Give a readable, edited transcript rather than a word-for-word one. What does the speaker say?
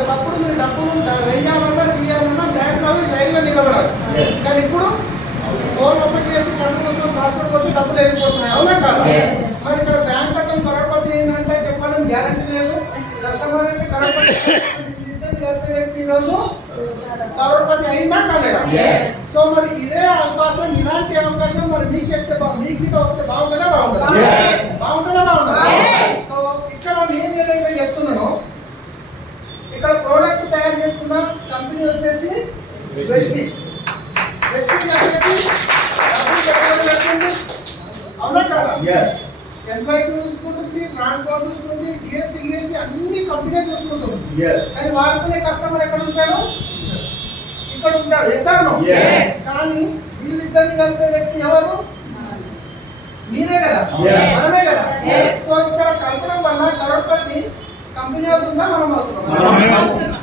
ఒకప్పుడు మీరు డబ్బులు వెయ్యాలన్నా తీయాలన్నా బ్యాంకులో లైన్లో నిలబడాలి. కానీ ఇప్పుడు ఫోన్ ఓపెన్ చేసి కంపెనీ పాస్వర్డ్ కొట్టి డబ్బులు వెళ్ళిపోతున్నాయి. అవునా కాదా? మరి ఇక్కడ బ్యాంక్ అకౌంట్ కరోడ్పతి ఏంటంటే చెప్పడం గ్యారంటీ లేదు. కస్టమర్ అయితే కరోడ్పతి ఇద్దరు కలిపి వ్యక్తి ఈరోజు కరోడ్పతి అయిందా కాలేదా? సో మరి ఇదే అవకాశం, ఇలాంటి అవకాశం మరి మీకేస్తే మీకు వస్తే బాగుంటుందా బాగుంటుందా? బాగుంటుందా బాగుంటుందా? సో ఇక్కడ నేను ఏదైతే చెప్తున్నానో, ఇక్కడ ప్రోడక్ట్ తయారు చేస్తున్న కంపెనీ వచ్చేసి వెస్టీజ్. వెస్టీజ్ వచ్చేసి డబ్బులు చెప్పాలి. అవునా కాదా? ఎంప్లాయీస్ చూసుకుంటుంది, ట్రాన్స్పోర్ట్ చూసుకుంటుంది, జిఎస్టీ అన్ని కంపెనీ చూసుకుంటుంది. కానీ వాడుకునే కస్టమర్ ఎక్కడ ఉంటాడు? ఇక్కడ ఉంటాడు. ఎస్ఆర్నో. కానీ వీళ్ళిద్దరిని కలిపే వ్యక్తి ఎవరు? మీరే కదా, మనమే కదా. సో ఇక్కడ కలపడం వల్ల కరోడ్పతి కంపెనీ అవుతుందా మనం అవుతున్నాం?